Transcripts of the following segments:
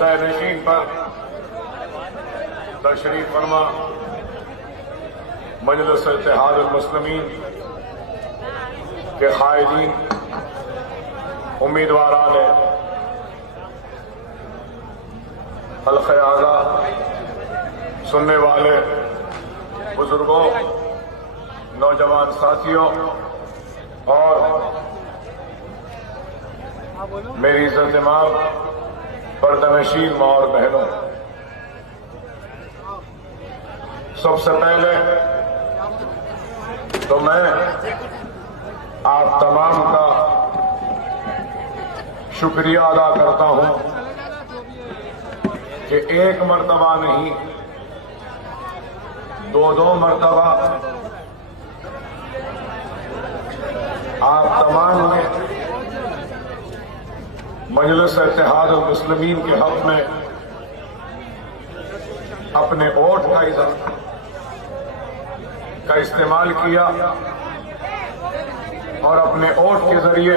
सैनशीन पर तशरीफ फरमा मजलिस इत्तेहादुल मुस्लिमीन के कायदीन, उम्मीदवारान हल्क़े आज़ा, सुनने वाले बुजुर्गों, नौजवान साथियों और मेरी इज़्ज़त-ए-माब पर्दानशीन माँ और बहनों, सबसे पहले तो मैं आप तमाम का शुक्रिया अदा करता हूं कि एक मर्तबा नहीं, दो मर्तबा आप तमाम ने मजलिस इत्तेहादुल मुस्लिमीन के हक में अपने वोट का इस्तेमाल किया और अपने वोट के जरिए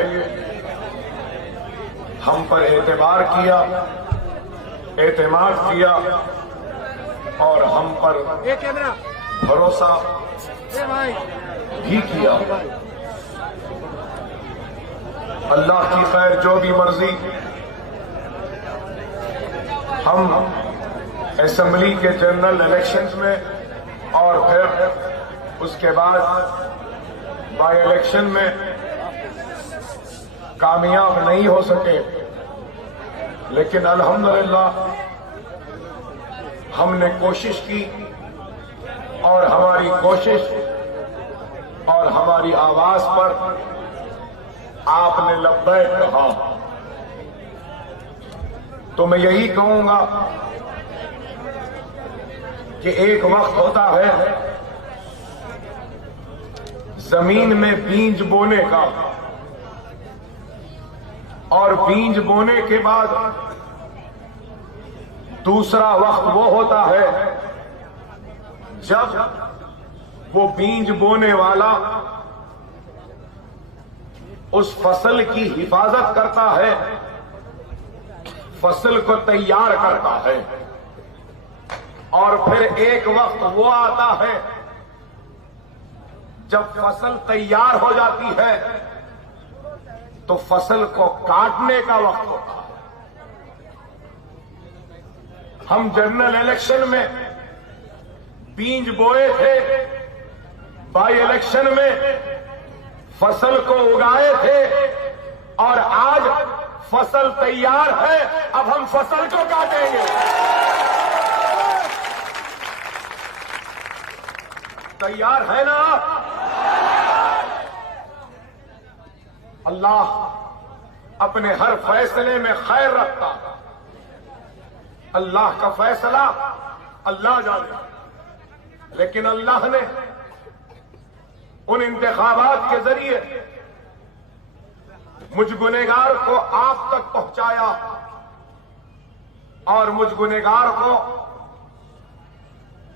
हम पर एतबार किया, एतमाद किया और हम पर भरोसा भी किया। अल्लाह की खैर जो भी मर्जी, हम असेंबली के जनरल इलेक्शंस में और फिर उसके बाद बाई इलेक्शन में कामयाब नहीं हो सके, लेकिन अल्हम्दुलिल्लाह हमने कोशिश की और हमारी कोशिश और हमारी आवाज पर आपने लब्बैक कहा। तो मैं यही कहूंगा कि एक वक्त होता है जमीन में बीज बोने का, और बीज बोने के बाद दूसरा वक्त वो होता है जब वो बीज बोने वाला उस फसल की हिफाजत करता है, फसल को तैयार करता है, और फिर एक वक्त वो आता है जब फसल तैयार हो जाती है तो फसल को काटने का वक्त होता है। हम जनरल इलेक्शन में बीज बोए थे, बाई इलेक्शन में फसल को उगाए थे, और आज फसल तैयार है, अब हम फसल को काटेंगे। तैयार है ना? अल्लाह अपने हर फैसले में खैर रखता है। अल्लाह का फैसला अल्लाह जाने, लेकिन अल्लाह ने उन इंतखाबात के जरिए मुझ गुनहगार को आप तक पहुंचाया, और मुझ गुनहगार को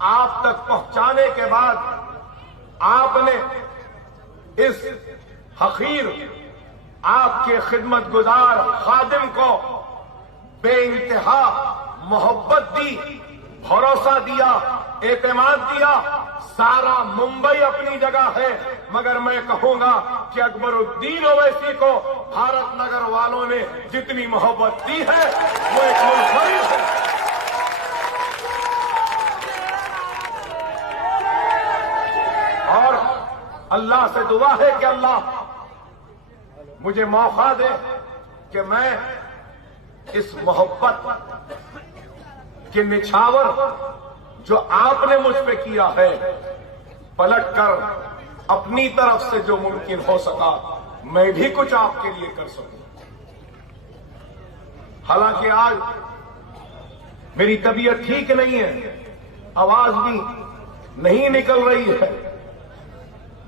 आप तक पहुंचाने के बाद आपने इस हकीर, आपके खिदमत गुजार खादिम को बेइंतहा मोहब्बत दी, भरोसा दिया, एतमाद दिया। सारा मुंबई अपनी जगह है, मगर मैं कहूंगा कि अकबरुद्दीन ओवैसी को भारत नगर वालों ने जितनी मोहब्बत दी है वो एक मुनफरिद है। और अल्लाह से दुआ है कि अल्लाह मुझे मौका दे कि मैं इस मोहब्बत के निछावर जो आपने मुझ पे किया है, पलटकर अपनी तरफ से जो मुमकिन हो सका मैं भी कुछ आपके लिए कर सकूं। हालांकि आज मेरी तबीयत ठीक नहीं है, आवाज भी नहीं निकल रही है,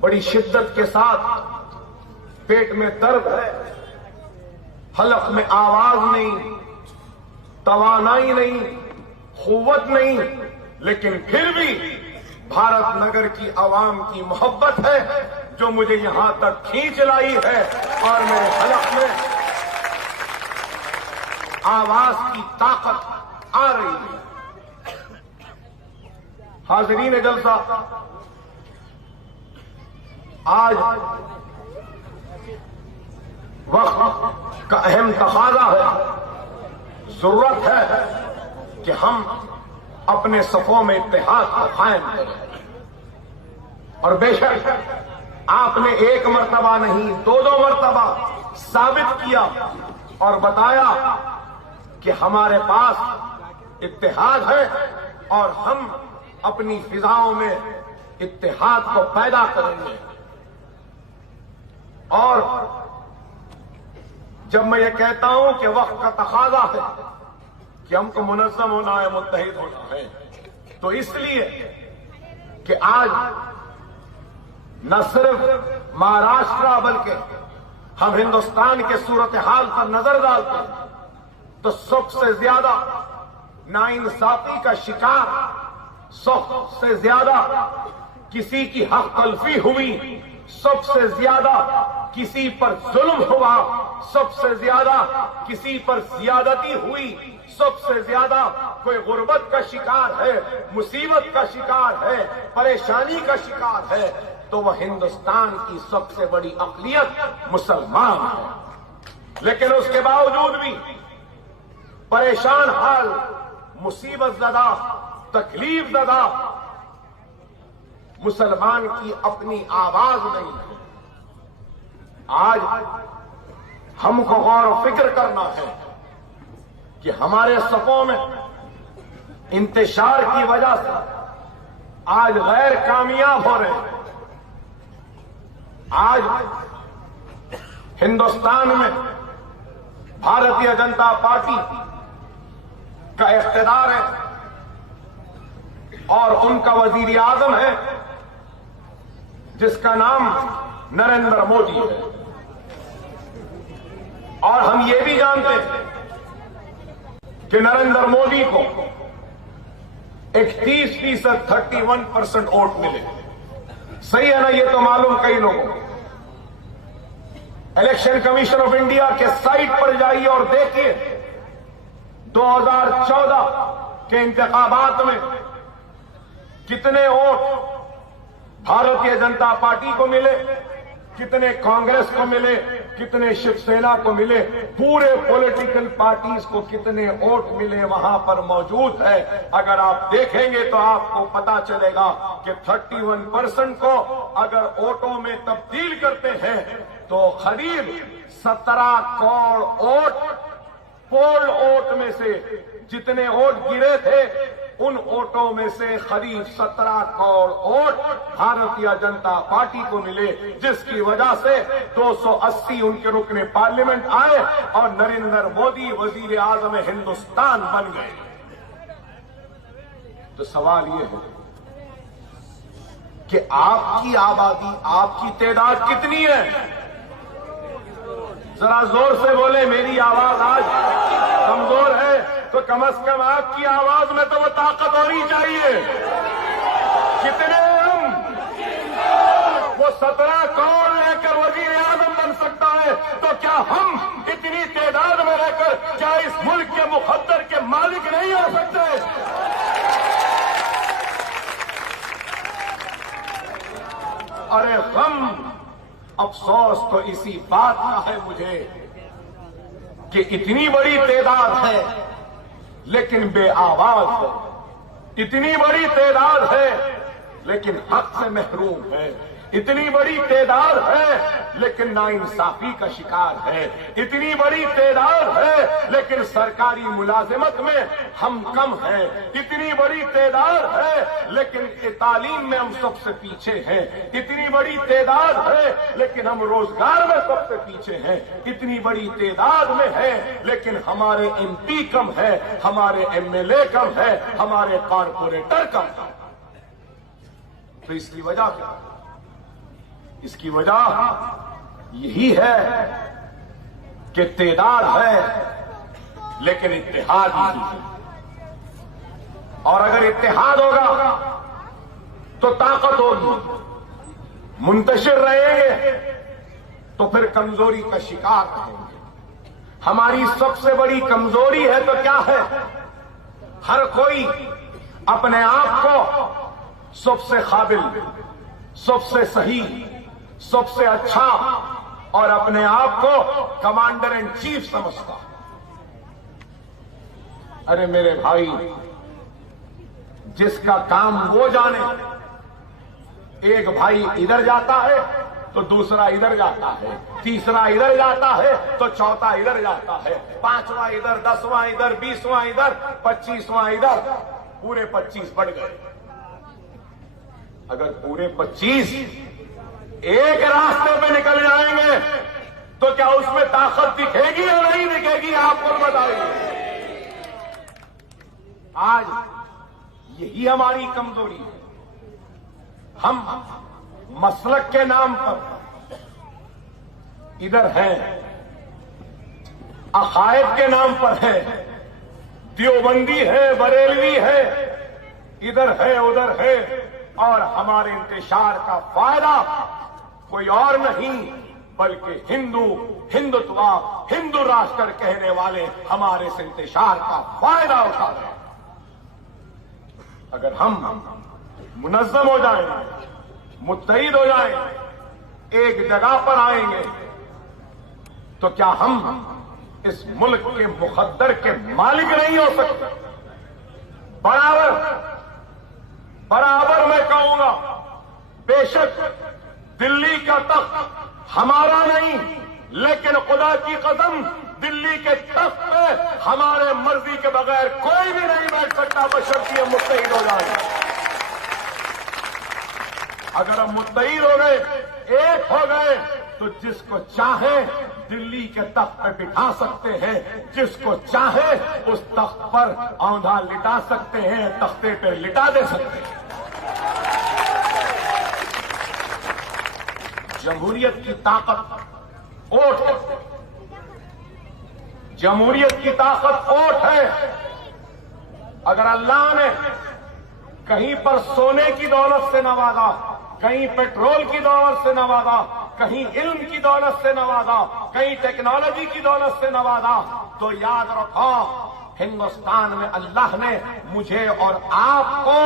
बड़ी शिद्दत के साथ पेट में दर्द है, हलक में आवाज नहीं, तवानाई नहीं, कुव्वत नहीं, लेकिन फिर भी भारत नगर की आवाम की मोहब्बत है जो मुझे यहां तक खींच लाई है। और मेरे हलक में आवाज की ताकत आ रही है। हाज़रीन जलसा, आज वक्त का अहम तकाज़ा है, जरूरत है कि हम अपने सफों में इत्तेहाद को कायम करें। और बेशक आपने एक मर्तबा नहीं, दो मर्तबा साबित किया और बताया कि हमारे पास इत्तेहाद है और हम अपनी फिजाओं में इत्तेहाद को पैदा करेंगे। और जब मैं ये कहता हूं कि वक्त का तकाज़ा है कि हमको मुनज़्ज़म होना है, मुत्तहिद होना है, तो इसलिए कि आज न सिर्फ महाराष्ट्र बल्कि हम हिंदुस्तान के सूरत हाल पर नजर डालते हैं तो सबसे ज्यादा नाइंसाफी का शिकार, सबसे ज्यादा किसी की हक तलफी हुई, सबसे ज्यादा किसी पर जुल्म हुआ, सबसे ज्यादा किसी पर ज्यादती हुई, सबसे ज्यादा कोई गुर्बत का शिकार है, मुसीबत का शिकार है, परेशानी का शिकार है, तो वह हिंदुस्तान की सबसे बड़ी अक़लियत मुसलमान है। लेकिन उसके बावजूद भी परेशान हाल, मुसीबत ज़दा, तकलीफ ज़दा मुसलमान की अपनी आवाज नहीं है। आज हमको गौर और फिक्र करना है कि हमारे सफों में इंतशार की वजह से आज गैर कामयाब हो रहे हैं। आज हिंदुस्तान में भारतीय जनता पार्टी का इख्तिदार है और उनका वजीर आजम है जिसका नाम नरेंद्र मोदी है। और हम ये भी जानते हैं कि नरेंद्र मोदी को 31% 31% वोट मिले। सही है ना? ये तो मालूम कई लोगों को। इलेक्शन कमीशन ऑफ इंडिया के साइट पर जाइए और देखिए 2014 के इंतखाबात में कितने वोट भारतीय जनता पार्टी को मिले, कितने कांग्रेस को मिले, कितने शिवसेना को मिले, पूरे पॉलिटिकल पार्टीज को कितने वोट मिले वहां पर मौजूद है। अगर आप देखेंगे तो आपको पता चलेगा कि 31% को अगर वोटों में तब्दील करते हैं तो करीब 17 करोड़ वोट, पोल वोट में से जितने वोट गिरे थे उन वोटों में से करीब 17 करोड़ वोट भारतीय जनता पार्टी को मिले, जिसकी वजह से 280 उनके रुकने पार्लियामेंट आए और नरेंद्र मोदी वजीर आजम हिंदुस्तान बन गए। तो सवाल यह है कि आपकी आबादी, आपकी तादाद कितनी है? जरा जोर से बोले, मेरी आवाज आज कमजोर है तो कम से कम आपकी आवाज में तो वो ताकत होनी चाहिए। कितने हम? वो 17 करोड़ लेकर वजीर आजम बन सकता है, तो क्या हम इतनी तादाद में रहकर क्या इस मुल्क के मुकद्दर के मालिक नहीं हो सकते? अरे गम, अफसोस तो इसी बात का है मुझे कि इतनी बड़ी तादाद है लेकिन बेआवाज है, इतनी बड़ी तादाद है लेकिन हक से महरूम है, इतनी बड़ी तादाद है लेकिन नाइंसाफी का शिकार है, इतनी बड़ी तादाद है लेकिन सरकारी मुलाजिमत में हम कम हैं, इतनी बड़ी तादाद है लेकिन तालीम में हम सबसे पीछे हैं, इतनी बड़ी तादाद है लेकिन हम रोजगार में सबसे पीछे हैं, इतनी बड़ी तादाद में है लेकिन हमारे एमपी कम है, हमारे एमएलए कम है, हमारे कॉरपोरेटर कम है। तो इसकी वजह क्या? इसकी वजह यही है कि तादाद है लेकिन इत्तेहाद नहीं है। और अगर इत्तेहाद होगा तो ताकत होगी, मुंतशिर रहेंगे तो फिर कमजोरी का शिकार रहेंगे। हमारी सबसे बड़ी कमजोरी है तो क्या है? हर कोई अपने आप को सबसे काबिल, सबसे सही, सबसे अच्छा और अपने आप को कमांडर इन चीफ समझता। अरे मेरे भाई, जिसका काम वो जाने, एक भाई इधर जाता है तो दूसरा इधर जाता है, तीसरा इधर जाता है तो चौथा इधर जाता है, पांचवां इधर, 10वां इधर, 20वां इधर, 25वां इधर, पूरे 25 बढ़ गए। अगर पूरे 25 एक रास्ते पे निकल जाएंगे तो क्या उसमें ताकत दिखेगी या नहीं दिखेगी? आप और बताइए। आज यही हमारी कमजोरी है। हम मसलक के नाम पर इधर हैं, अकायद के नाम पर है, देवबंदी है, बरेलवी है, इधर है उधर है, और हमारे इंतशार का फायदा कोई और नहीं बल्कि हिंदुत्व, हिंदू राष्ट्र कहने वाले हमारे इस इंतशार का फायदा उठा रहे हैं। अगर हम मुनज़्ज़म हो जाएंगे, मुत्तहिद हो जाएंगे, एक जगह पर आएंगे, तो क्या हम इस मुल्क के मुक़द्दर के मालिक नहीं हो सकते? बराबर मैं कहूंगा, बेशक दिल्ली का तख्त हमारा नहीं, लेकिन खुदा की कसम दिल्ली के तख्त पे हमारे मर्जी के बगैर कोई भी नहीं बैठ सकता, बशर्ते हम मुत्तहिद हो जाए। अगर हम मुत्तहिद हो गए, एक हो गए, तो जिसको चाहे दिल्ली के तख्त पे बिठा सकते हैं, जिसको चाहे उस तख्त पर औंधा लिटा सकते हैं, तख्ते पे लिटा दे सकते हैं। जमहूरियत की ताकत ओट है, जमहूरियत की ताकत ओट है। अगर अल्लाह ने कहीं पर सोने की दौलत से नवाजा, कहीं पेट्रोल की दौलत से नवाजा, कहीं इल्म की दौलत से नवाजा, कहीं टेक्नोलॉजी की दौलत से नवाजा, तो याद रखो हिंदुस्तान में अल्लाह ने मुझे और आपको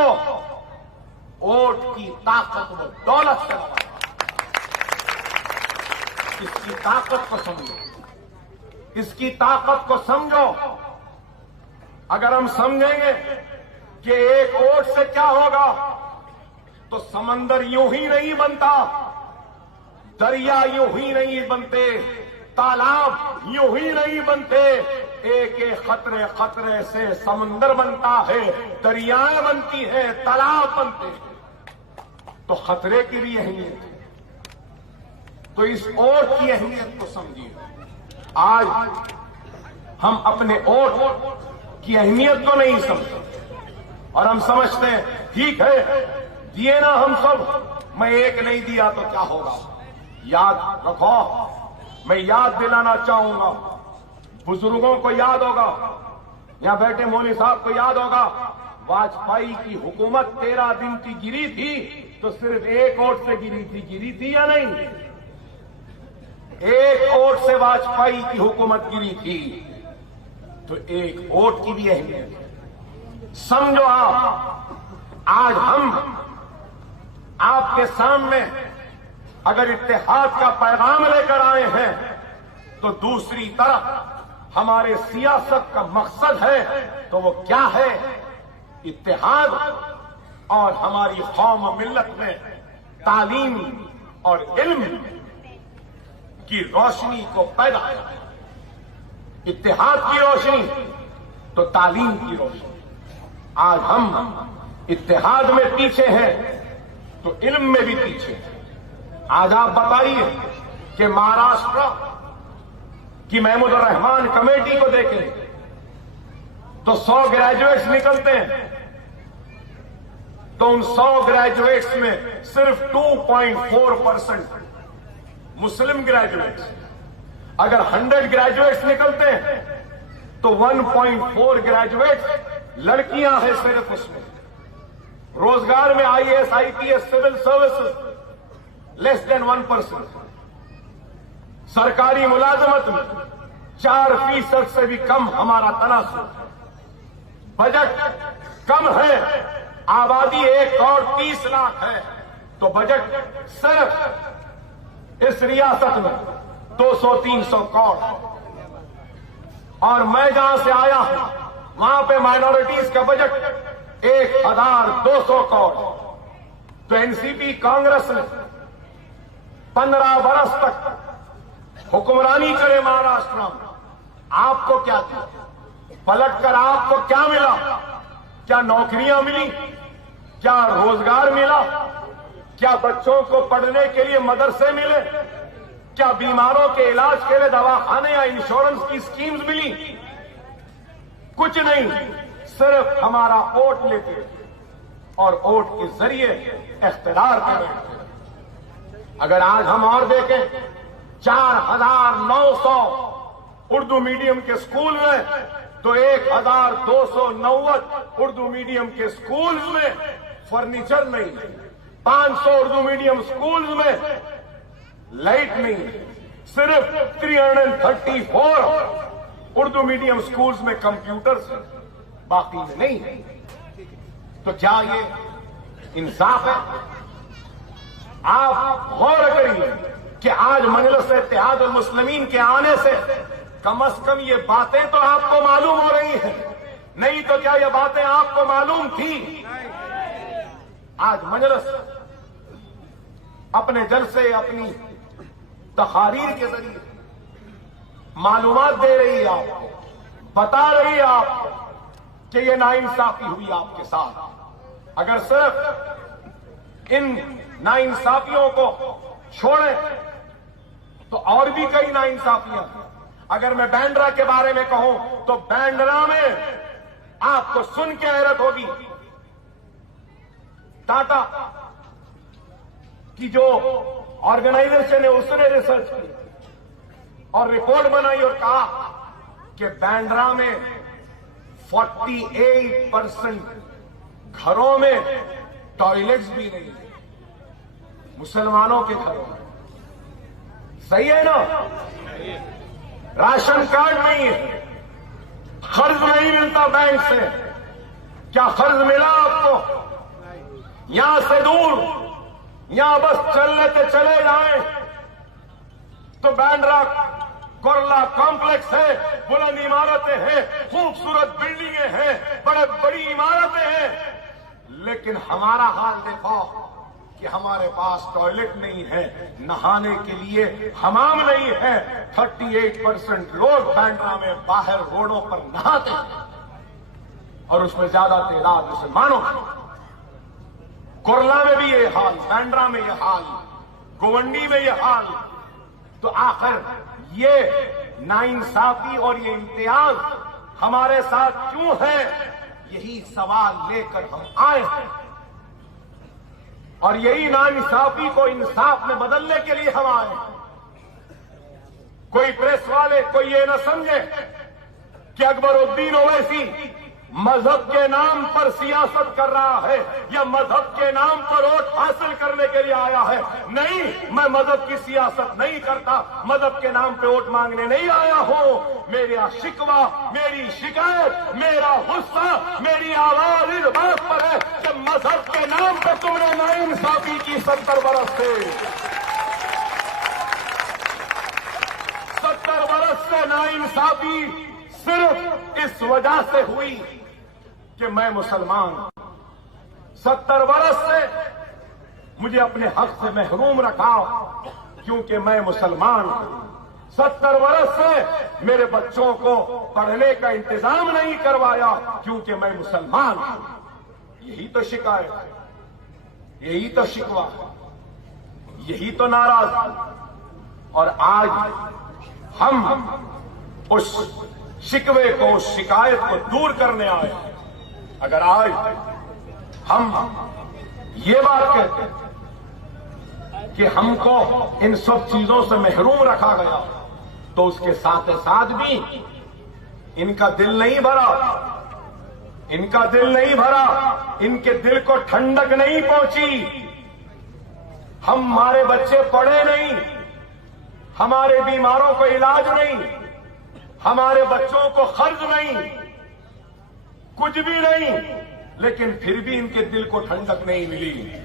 वोट की ताकत व दौलत से नवाजा। इसकी ताकत को समझो, इसकी ताकत को समझो। अगर हम समझेंगे कि एक वोट से क्या होगा, तो समंदर यूं ही नहीं बनता, दरिया यूं ही नहीं बनते, तालाब यूं ही नहीं बनते। एक एक खतरे खतरे से समंदर बनता है, दरियाएं बनती हैं, तालाब बनते हैं। तो खतरे की भी अहमियत है। तो इस वोट की अहमियत को समझिए। आज हम अपने वोट की अहमियत को नहीं समझते और हम समझते हैं ठीक है, दिए ना हम सब, मैं एक नहीं दिया तो क्या होगा। याद रखो, मैं याद दिलाना चाहूंगा, बुजुर्गों को याद होगा, यहां बैठे मौलवी साहब को याद होगा, वाजपेयी की हुकूमत 13 दिन की गिरी थी तो सिर्फ एक वोट से गिरी थी या नहीं? एक वोट से वाजपेयी की हुकूमत गिरी थी। तो एक वोट की भी अहमियत है। समझो आप, आज हम आपके सामने अगर इत्तेहाद का पैगाम लेकर आए हैं, तो दूसरी तरफ हमारे सियासत का मकसद है, तो वो क्या है? इत्तेहाद और हमारी कौम और मिल्लत में तालीम और इल्म की रोशनी को पैदा करना। इत्तेहाद की रोशनी तो तालीम की रोशनी। आज हम इत्तेहाद में पीछे हैं तो इल्म में भी पीछे हैं। आज आप बताइए कि महाराष्ट्र की महमूद रहमान कमेटी को देखें तो 100 ग्रेजुएट्स निकलते हैं, तो उन 100 ग्रेजुएट्स में सिर्फ 2.4% मुस्लिम ग्रेजुएट्स। अगर 100 ग्रेजुएट्स निकलते हैं तो 1.4 ग्रेजुएट्स लड़कियां हैं सिर्फ उसमें। रोजगार में IAS, IPS, civil services less than 1%। सरकारी मुलाजमत में 4% से भी कम हमारा तनासुब है। बजट कम है, आबादी 130 लाख है, तो बजट सिर्फ इस रियासत में 200-300 करोड़ है। और मैं जहां से आया हूं वहां पे माइनॉरिटीज का बजट 1200 करोड़। तो एनसीपी कांग्रेस ने 15 बरस तक हुक्मरानी करे महाराष्ट्र में, आपको क्या दिया? पलटकर आपको क्या मिला? क्या नौकरियां मिली? क्या रोजगार मिला? क्या बच्चों को पढ़ने के लिए मदरसे मिले? क्या बीमारों के इलाज के लिए दवाखाने या इंश्योरेंस की स्कीम्स मिली? कुछ नहीं, सिर्फ हमारा वोट लेके और वोट के जरिए इख्तियार करें। अगर आज हम और देखें 4,900 उर्दू मीडियम के स्कूल में, तो 1,290 उर्दू मीडियम के स्कूल में फर्नीचर नहीं, 500 उर्दू मीडियम स्कूल में लाइट नहीं, सिर्फ 334 उर्दू मीडियम स्कूल्स में कंप्यूटर्स हैं, बाकी में नहीं है। तो क्या ये इंसाफ है? आप गौर करिए कि आज मजलिस इत्तेहाद और मुस्लिमीन के आने से कम से कम ये बातें तो आपको मालूम हो रही हैं, नहीं तो क्या ये बातें आपको मालूम थी? आज मजलिस अपने जलसे, अपनी तकारीर के जरिए मालूमात दे रही है आपको, बता रही है आपको कि ये नाइंसाफी हुई आपके साथ। अगर सिर्फ इन नाइंसाफियों को छोड़ें तो और भी कई नाइंसाफियां। अगर मैं बांद्रा के बारे में कहूं तो बांद्रा में आपको सुन के हैरत होगी, टाटा की जो ऑर्गेनाइजेशन है उसने रिसर्च की और रिपोर्ट बनाई और कहा कि बांद्रा में 48% घरों में टॉयलेट्स भी नहीं है, मुसलमानों के घरों में। सही है ना? राशन कार्ड नहीं है, कर्ज नहीं मिलता बैंक से। क्या कर्ज मिला आपको? यहां से दूर, यहां बस चल लेते चले जाएं तो बांद्रा कुर्ला कॉम्प्लेक्स है, बुलंद इमारतें हैं, खूबसूरत बिल्डिंगें हैं, बड़े बड़ी इमारतें हैं, लेकिन हमारा हाल देखो कि हमारे पास टॉयलेट नहीं है, नहाने के लिए हमाम नहीं है। 38% लोग बांद्रा में बाहर रोडों पर नहाते हैं और उसमें ज्यादा तादाद मुसलमानों की। कुर्ला में भी ये हाल, बांद्रा में ये हाल, गोवंडी में ये हाल। तो आखिर ये नाइंसाफी और ये इम्तियाज हमारे साथ क्यों है? यही सवाल लेकर हम आए हैं और यही नाइंसाफी को इंसाफ में बदलने के लिए हम आए हैं। कोई प्रेस वाले कोई ये न समझे कि अकबरुद्दीन ओवैसी मजहब के नाम पर सियासत कर रहा है या मजहब के नाम पर वोट हासिल करने के लिए आया है। नहीं, मैं मजहब की सियासत नहीं करता, मजहब के नाम पे वोट मांगने नहीं आया हूं। मेरा शिकवा, मेरी शिकायत, मेरा गुस्सा, मेरी आवाज इस बात पर है कि मजहब के नाम पर तुमने नाइंसाफी की 70 बरस से 70 बरस से नाइंसाफी सिर्फ इस वजह से हुई कि मैं मुसलमान। 70 बरस से मुझे अपने हक से महरूम रखा क्योंकि मैं मुसलमान हूं। 70 बरस से मेरे बच्चों को पढ़ने का इंतजाम नहीं करवाया क्योंकि मैं मुसलमान हूं। यही तो शिकायत है, यही तो शिकवा है, यही तो नाराज। और आज हम उस शिकवे को, उस शिकायत को दूर करने आए हैं। अगर आज हम ये बात कहते हैं कि हमको इन सब चीजों से महरूम रखा गया, तो उसके साथ साथ भी इनका दिल नहीं भरा, इनका दिल नहीं भरा, इनके दिल को ठंडक नहीं पहुंची। हमारे बच्चे पढ़े नहीं, हमारे बीमारों को इलाज नहीं, हमारे बच्चों को खर्च नहीं, कुछ भी नहीं, लेकिन फिर भी इनके दिल को ठंडक नहीं मिली।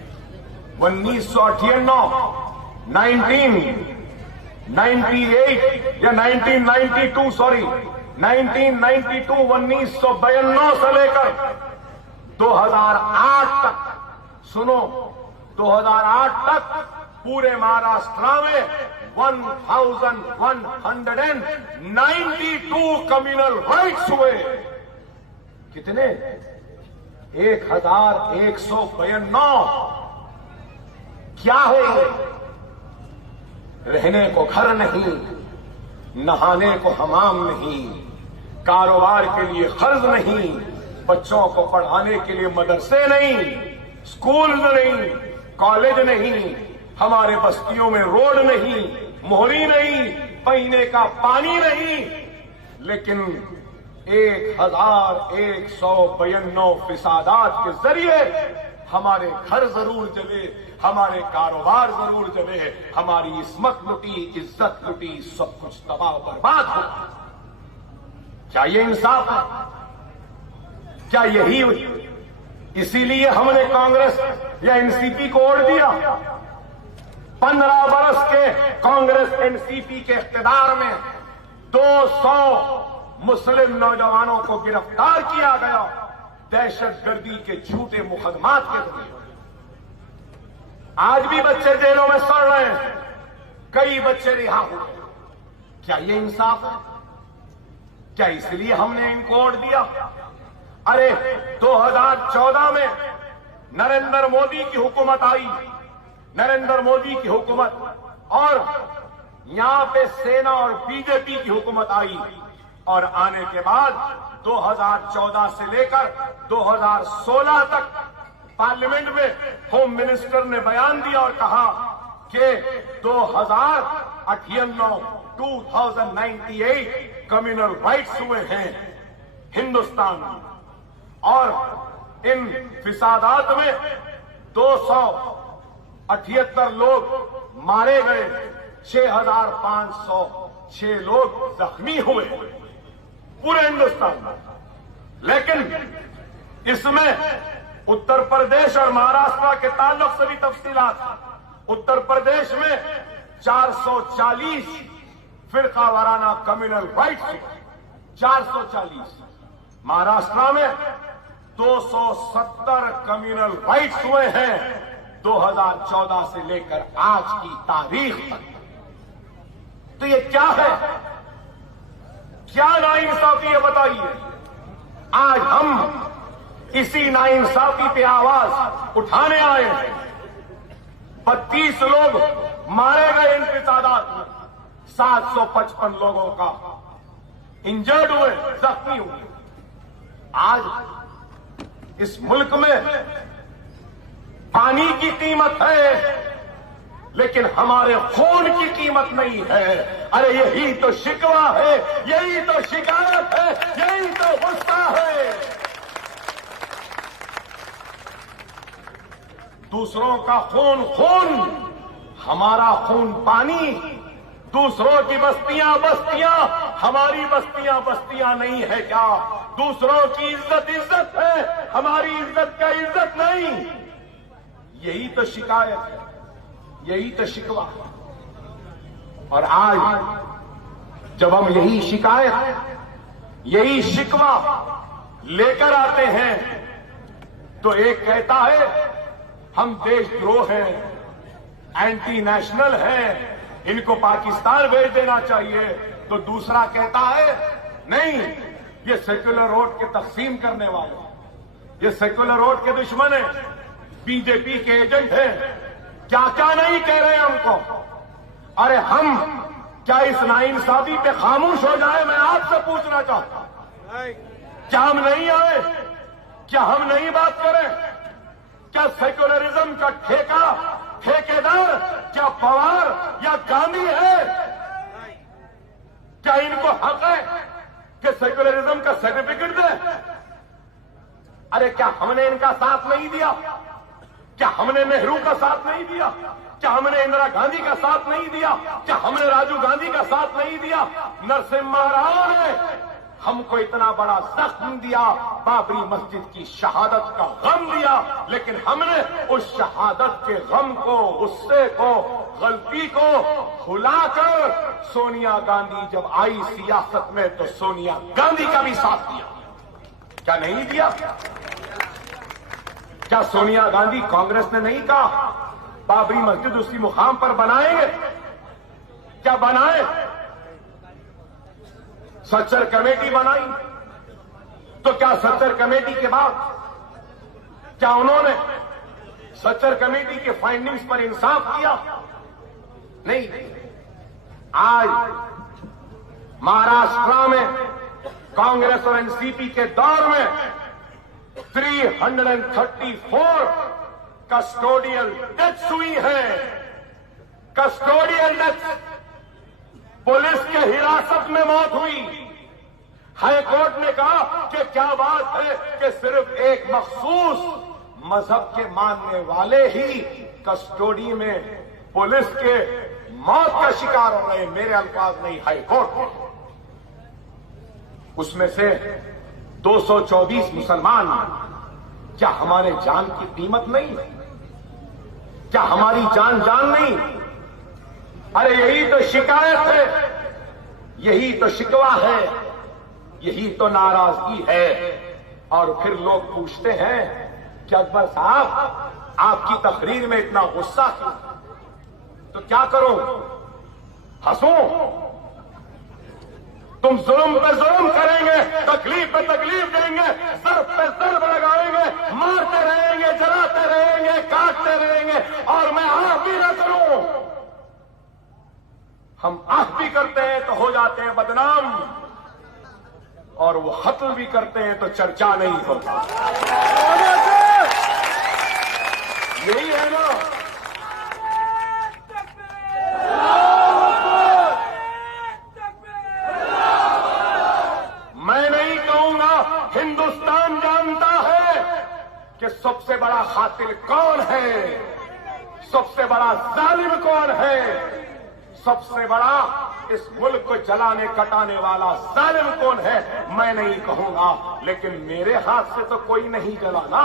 1998 या 1992 सॉरी 1992 1992 से लेकर 2008 तक, सुनो, 2008 तक पूरे महाराष्ट्र में 1192 कम्युनल राइट्स हुए। कितने? 1192। क्या है? रहने को घर नहीं, नहाने को हमाम नहीं, कारोबार के लिए कर्ज नहीं, बच्चों को पढ़ाने के लिए मदरसे नहीं, स्कूल नहीं, कॉलेज नहीं, हमारे बस्तियों में रोड नहीं, मोहरी नहीं, पीने का पानी नहीं, लेकिन 1192 फिसादात के जरिए हमारे घर जरूर जले, हमारे कारोबार जरूर जले, हमारी इस्मत लुटी, इज्जत लुटी, सब कुछ तबाह बर्बाद हो। क्या ये इंसाफ है? क्या यही? इसीलिए हमने कांग्रेस या एनसीपी को वोट दिया। 15 बरस के कांग्रेस एनसीपी के इख्तियार में 200 मुस्लिम नौजवानों को गिरफ्तार किया गया दहशतगर्दी के झूठे मुकदमात के जरिए। आज भी बच्चे जेलों में सड़ रहे हैं, कई बच्चे रिहा हुए। क्या ये इंसाफ है? क्या इसलिए हमने इनको वोट दिया? अरे 2014 में नरेंद्र मोदी की हुकूमत आई, नरेंद्र मोदी की हुकूमत, और यहां पे सेना और बीजेपी की हुकूमत आई, और आने के बाद 2014 से लेकर 2016 तक पार्लियामेंट में होम मिनिस्टर ने बयान दिया और कहा कि 2098 कम्युनल राइट्स हुए हैं हिंदुस्तान में, और इन फिसादात में 278 लोग मारे गए, 6506 लोग जख्मी हुए पूरे हिंदुस्तान में। लेकिन इसमें उत्तर प्रदेश और महाराष्ट्र के ताल्लुक से भी तफसीलात। उत्तर प्रदेश में 440 फिरका वाराना कम्युनल राइट्स, 440। महाराष्ट्र में 270 कम्युनल राइट्स हुए हैं 2014 से लेकर आज की तारीख तक। तो ये क्या है? क्या नाइंसाफी है बताइए? आज हम इसी नाइंसाफी पे आवाज उठाने आए हैं। 32 लोग मारे गए इन फिसादात में, 755 लोगों का इंजर्ड हुए, जख्मी हुए। आज इस मुल्क में पानी की कीमत है, लेकिन हमारे खून की कीमत नहीं है। अरे यही तो शिकवा है, यही तो शिकायत है, यही तो गुस्सा है। दूसरों का खून खून, हमारा खून पानी। दूसरों की बस्तियां बस्तियां, हमारी बस्तियां बस्तियां नहीं है क्या? दूसरों की इज्जत इज्जत है, हमारी इज्जत का इज्जत नहीं। यही तो शिकायत है, यही तो शिकवा। और आज जब हम यही शिकायत, यही शिकवा लेकर आते हैं, तो एक कहता है हम देशद्रोह हैं, एंटी नेशनल हैं, इनको पाकिस्तान भेज देना चाहिए। तो दूसरा कहता है नहीं, ये सेक्युलर वोट के तकसीम करने वाले, ये सेक्युलर वोट के दुश्मन हैं, बीजेपी के एजेंट हैं। क्या क्या नहीं कह रहे हैं हमको। अरे हम क्या इस नाइंसाफी पे खामोश हो जाए? मैं आपसे पूछना चाहता हूं, क्या हम नहीं आए? क्या हम नहीं बात करें? क्या सेक्युलरिज्म का ठेकेदार क्या पवार या गांधी है? क्या इनको हक है कि सेक्युलरिज्म का सर्टिफिकेट दे? अरे क्या हमने इनका साथ नहीं दिया? क्या हमने नेहरू का साथ नहीं दिया? क्या हमने इंदिरा गांधी का साथ नहीं दिया? क्या हमने राजीव गांधी का साथ नहीं दिया? नरसिम्हा राव ने हमको इतना बड़ा जख्म दिया, बाबरी मस्जिद की शहादत का गम दिया, लेकिन हमने उस शहादत के गम को, गुस्से को, गलती को भुलाकर सोनिया गांधी जब आई सियासत में तो सोनिया गांधी का भी साथ दिया। क्या नहीं दिया? क्या सोनिया गांधी, कांग्रेस ने नहीं कहा बाबरी मस्जिद उसी मुकाम पर बनाएंगे? क्या बनाए? सच्चर कमेटी बनाई, तो क्या सच्चर कमेटी के बाद क्या उन्होंने सच्चर कमेटी के फाइंडिंग्स पर इंसाफ किया? नहीं। आज महाराष्ट्र में कांग्रेस और एनसीपी के दौर में 334 कस्टोडियल डेथ्स हुई है। कस्टोडियल डेथ्स, पुलिस के हिरासत में मौत हुई। हाईकोर्ट ने कहा कि क्या बात है कि सिर्फ एक मखसूस मजहब के मानने वाले ही कस्टोडी में पुलिस के मौत का शिकार हो रहे। मेरे अल्फाज नहीं, हाईकोर्ट। उसमें से 224 मुसलमान। क्या हमारे जान की कीमत नहीं? क्या हमारी जान नहीं? अरे यही तो शिकायत है, यही तो शिकवा है, यही तो नाराजगी है। और फिर लोग पूछते हैं कि अकबर साहब आपकी तकरीर में इतना गुस्सा क्यों? तो क्या करो? हंसो? तुम जुल्म पे जुल्म करेंगे, तकलीफ पे तकलीफ देंगे, ज़र्ब पे ज़र्ब लगाएंगे, मारते रहेंगे, जलाते रहेंगे, काटते रहेंगे, और मैं आह भी न करूं। हम आह भी करते हैं तो हो जाते हैं बदनाम, और वो कत्ल भी करते हैं तो चर्चा नहीं होता। यही है ना? मैं नहीं कहूंगा, हिंदुस्तान जानता है कि सबसे बड़ा कातिल कौन है, सबसे बड़ा जालिम कौन है, सबसे बड़ा इस मुल्क को जलाने कटाने वाला जालिम कौन है। मैं नहीं कहूंगा, लेकिन मेरे हाथ से तो कोई नहीं जलाना,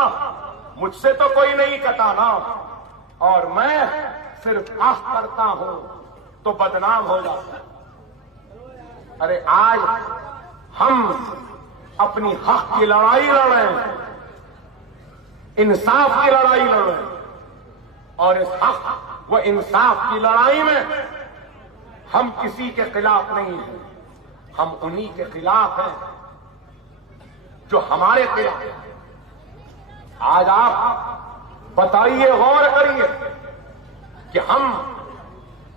मुझसे तो कोई नहीं कटाना, और मैं सिर्फ आह करता हूं तो बदनाम हो जाता। अरे आज हम अपनी हक की लड़ाई लड़ रहे हैं, इंसाफ की लड़ाई लड़ रहे हैं, और इस हक व इंसाफ की लड़ाई में हम किसी के खिलाफ नहीं हैं, हम उन्हीं के खिलाफ हैं जो हमारे खिलाफ हैं। आज आप बताइए, गौर करिए कि हम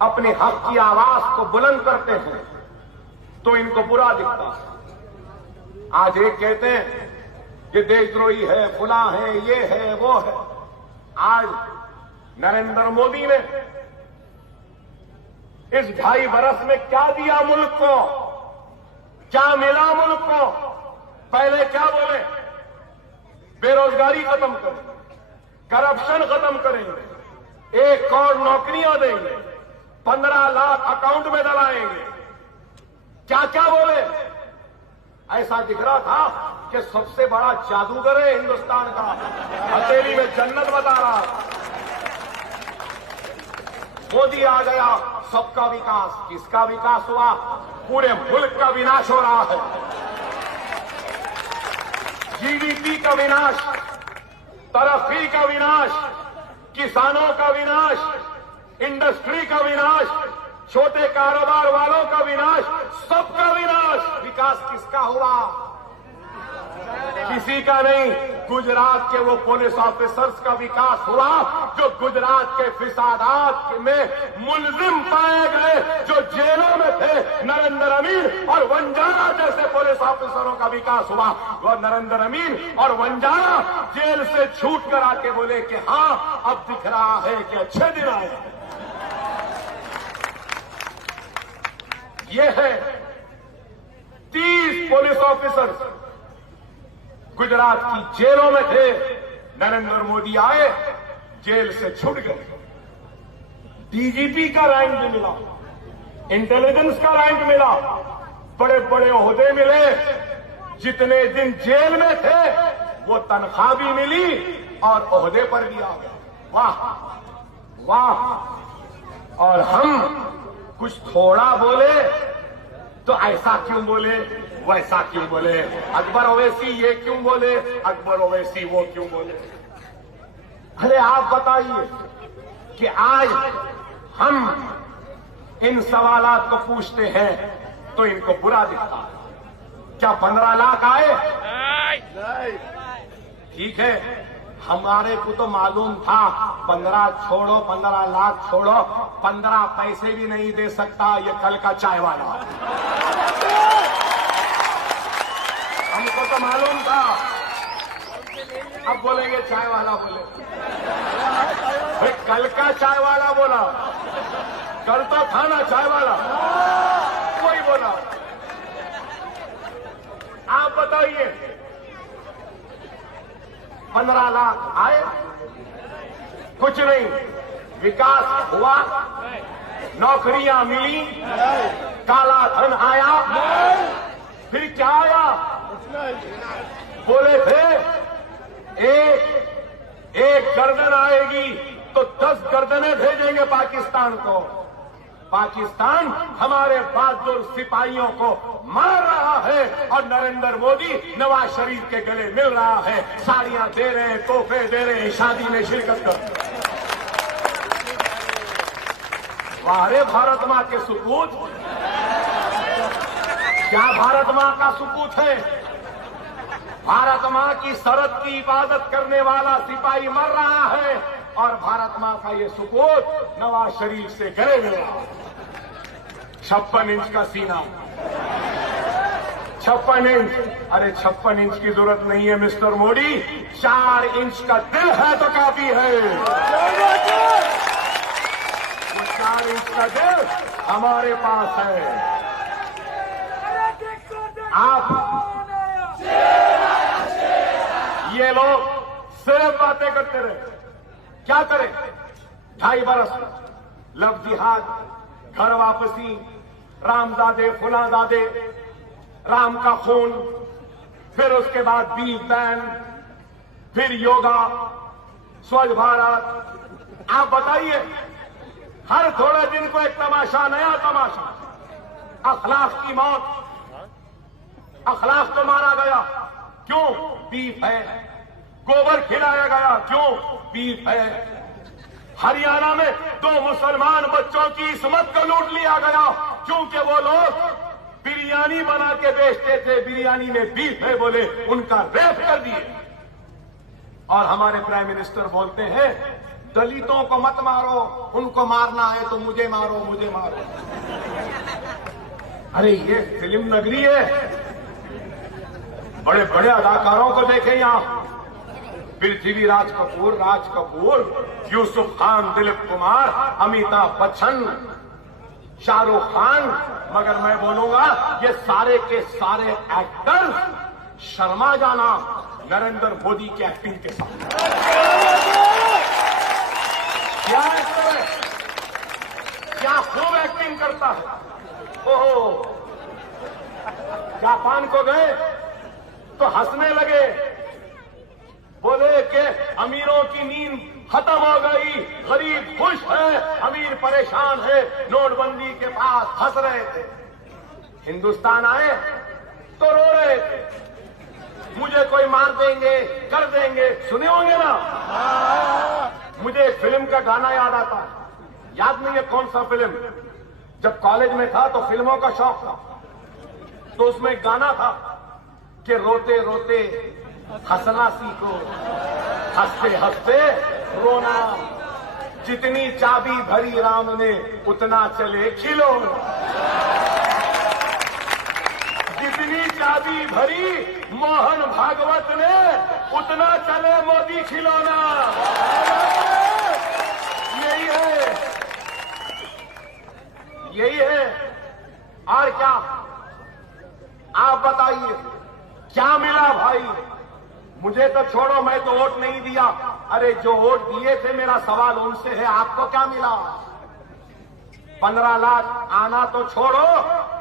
अपने हक की आवाज को बुलंद करते हैं तो इनको बुरा दिखता है। आज एक कहते हैं ये देशद्रोही है, फुला है, ये है, वो है। आज नरेंद्र मोदी ने इस 2.5 बरस में क्या दिया मुल्क को, क्या मिला मुल्क को? पहले क्या बोले? बेरोजगारी खत्म करेंगे, करप्शन खत्म करेंगे, 1 करोड़ नौकरियां देंगे, 15 लाख अकाउंट में डलाएंगे। क्या क्या बोले? ऐसा दिख रहा था कि सबसे बड़ा जादूगर है हिंदुस्तान का, हथेली में जन्नत बता रहा। मोदी आ गया, सबका विकास। किसका विकास हुआ? पूरे मुल्क का विनाश हो रहा है। जीडीपी का विनाश, तरक्की का विनाश, किसानों का विनाश, इंडस्ट्री का विनाश, छोटे कारोबार वालों का विनाश, सबका विनाश। विकास किसका हुआ? किसी का नहीं। गुजरात के वो पुलिस ऑफिसर्स का विकास हुआ जो गुजरात के फिसादात में मुलजिम पाए गए, जो जेलों में थे। नरेंद्र अमीन और वंजारा जैसे पुलिस ऑफिसरों का विकास हुआ। और नरेंद्र अमीन और वंजारा जेल से छूट कर आके बोले कि हाँ, अब दिख रहा है कि अच्छे दिन आए। ये है 30 पुलिस ऑफिसर्स गुजरात की जेलों में थे। नरेंद्र मोदी आए, जेल से छूट गए, डीजीपी का रैंक भी मिला, इंटेलिजेंस का रैंक मिला, बड़े बड़े ओहदे मिले। जितने दिन जेल में थे वो तनख्वाह भी मिली और ओहदे पर भी आ गए। वाह वाह। और हम कुछ थोड़ा बोले तो ऐसा क्यों बोले, वैसा क्यों बोले, अकबर ओवैसी ये क्यों बोले, अकबर ओवैसी वो क्यों बोले। अरे आप बताइए कि आज हम इन सवालात को पूछते हैं तो इनको बुरा दिखता है। क्या 15 लाख आए? नहीं। ठीक है, हमारे को तो मालूम था 15 छोड़ो, 15 लाख छोड़ो, 15 पैसे भी नहीं दे सकता ये कल का चाय वाला। हमको तो मालूम था। अब बोलेंगे चाय वाला बोले, भाई कल का चाय वाला बोला, कल तो था ना चाय वाला, कोई बोला। आप बताइए 15 लाख आए, कुछ नहीं, विकास हुआ, नौकरियां मिली, काला धन आया, फिर क्या आया? बोले थे एक गर्दन आएगी तो 10 गर्दनें भेजेंगे पाकिस्तान को। पाकिस्तान हमारे बहादुर सिपाहियों को मार रहा है और नरेंद्र मोदी नवाज शरीफ के गले मिल रहा है, साड़ियां दे रहे हैं, तोहफे दे रहे हैं, शादी में शिरकत कर। वारे भारत मां के सुपूत, क्या भारत मां का सुपूत है? भारत मां की शरत की इबादत करने वाला सिपाही मर रहा है और भारत मां का ये सुपूत नवाज शरीफ से गले मिल रहा है। 56 इंच का सीना, 56 इंच। अरे 56 इंच की जरूरत नहीं है मिस्टर मोदी, 4 इंच का दिल है तो काफी है। वो 4 इंच का दिल हमारे पास है। आप ये लोग सिर्फ बातें करते रहे, क्या करें? 2.5 बरस लव जिहाद, घर वापसी, रामजादे फुलाजादे, राम का खून, फिर उसके बाद बीफ बैन, फिर योगा, स्वच्छ भारत। आप बताइए, हर थोड़े दिन को एक तमाशा, नया तमाशा। अखलाक की मौत, अखलाक तो मारा गया, क्यों? बीफ है। गोबर खिलाया गया, क्यों? बीफ है। हरियाणा में 2 मुसलमान बच्चों की इस्मत को लूट लिया गया, क्योंकि वो लोग बिरयानी बना के बेचते थे, बिरयानी में बीफ है बोले उनका रेप कर दिए। और हमारे प्राइम मिनिस्टर बोलते हैं दलितों को मत मारो, उनको मारना है तो मुझे मारो, मुझे मारो। अरे ये फिल्म नगरी है, बड़े बड़े अदाकारों को देखें यहां, पृथ्वीराज कपूर, राज कपूर, यूसुफ खान, दिलीप कुमार, अमिताभ बच्चन, शाहरुख खान, मगर मैं बोलूंगा ये सारे के सारे एक्टर्स शर्मा जाना नरेंद्र मोदी की एक्टिंग के साथ। क्या एक्टर है, क्या खूब एक्टिंग करता है। ओहो, जापान को गए तो हंसने लगे, बोले कि अमीरों की नींद खत्म हो गई, गरीब खुश है, अमीर परेशान है, नोटबंदी के पास हंस रहे थे। हिंदुस्तान आए तो रो रहे थे, मुझे कोई मार देंगे, कर देंगे, सुने होंगे ना। मुझे एक फिल्म का गाना याद आता है, याद नहीं है कौन सा फिल्म। जब कॉलेज में था तो फिल्मों का शौक था, तो उसमें एक गाना था कि रोते रोते हंसना सीखो, हंसते हंसते रोना, जितनी चाबी भरी राम ने उतना चले खिलौना, जितनी चाबी भरी मोहन भागवत ने उतना चले मोदी खिलौना। यही है, यही है। और क्या आप बताइए क्या मिला भाई? मुझे तो छोड़ो, मैं तो वोट नहीं दिया। अरे जो वोट दिए थे, मेरा सवाल उनसे है, आपको क्या मिला? 15 लाख आना तो छोड़ो,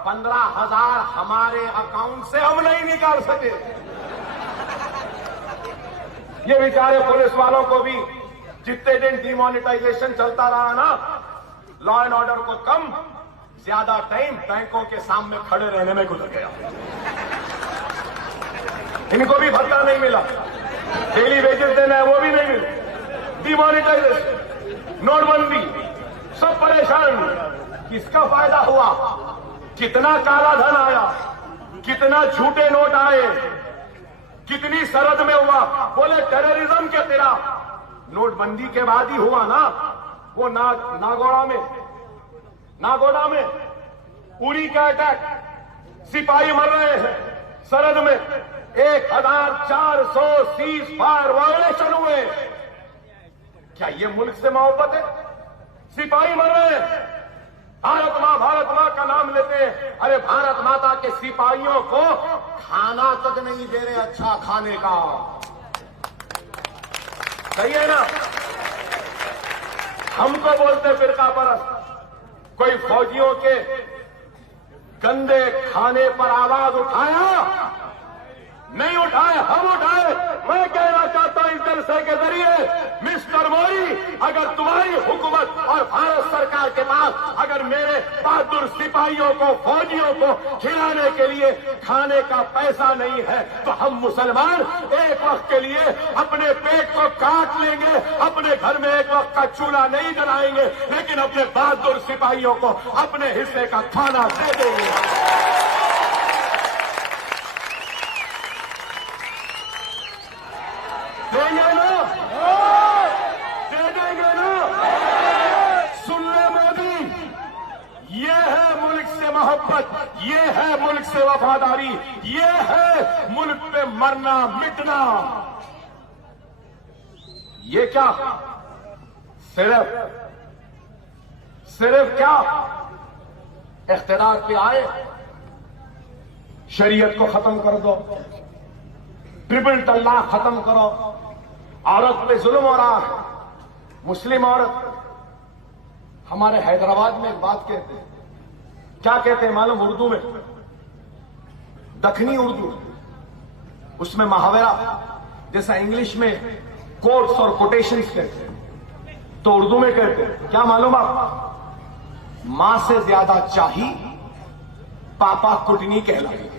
15,000 हमारे अकाउंट से हम नहीं निकाल सके। ये बेचारे पुलिस वालों को भी जितने दिन डिमोनेटाइजेशन चलता रहा ना, लॉ एंड ऑर्डर को कम ज्यादा टाइम बैंकों के सामने खड़े रहने में गुजर गया। इनको भी भत्ता नहीं मिला, डेली वेजेस देना है वो भी नहीं मिला, डिमोनेटाइजेशन, नोटबंदी, सब परेशान। किसका फायदा हुआ? कितना काला धन आया, कितना झूठे नोट आए, कितनी सरहद में हुआ। बोले टेररिज्म के तेरा नोटबंदी के बाद ही हुआ ना। वो नागोड़ा में उरी का अटैक, सिपाही मर रहे हैं सरहद में, 1400 सीज फायर वायलेशन हुए। क्या ये मुल्क से मोहब्बत है? सिपाही मर रहे हैं, भारत मां का नाम लेते हैं। अरे भारत माता के सिपाहियों को खाना तक नहीं दे रहे अच्छा खाने का। सही है ना? हमको बोलते फिरका परस्त। कोई फौजियों के गंदे खाने पर आवाज उठाया? नहीं उठाए, हम उठाए। मैं कहना चाहता हूं इस जलसे के जरिए, मिस्टर मोदी, अगर तुम्हारी हुकूमत और भारत सरकार के पास अगर मेरे बहादुर सिपाहियों को, फौजियों को खिलाने के लिए खाने का पैसा नहीं है, तो हम मुसलमान एक वक्त के लिए अपने पेट को काट लेंगे, अपने घर में एक वक्त का चूल्हा नहीं जलाएंगे, लेकिन अपने बहादुर सिपाहियों को अपने हिस्से का खाना दे देंगे। देंगे ना? दे देंगे ना? सुन ले मोदी, ये है मुल्क से मोहब्बत, ये है मुल्क से वफादारी, ये है मुल्क पे मरना मिटना। ये क्या सिर्फ क्या इख्तियार पे आए, शरीयत को खत्म कर दो, ट्रिपल तलाक खत्म करो, औरत पे जुल्म हो रहा है, मुस्लिम औरत। हमारे हैदराबाद में एक बात कहते हैं, क्या कहते हैं मालूम? उर्दू में, दखनी उर्दू, उसमें मुहावरा, जैसा इंग्लिश में कोट्स और कोटेशंस कहते हैं, तो उर्दू में कहते हैं क्या मालूम आप? मां से ज्यादा चाही पापा कुटनी कहलाएगी।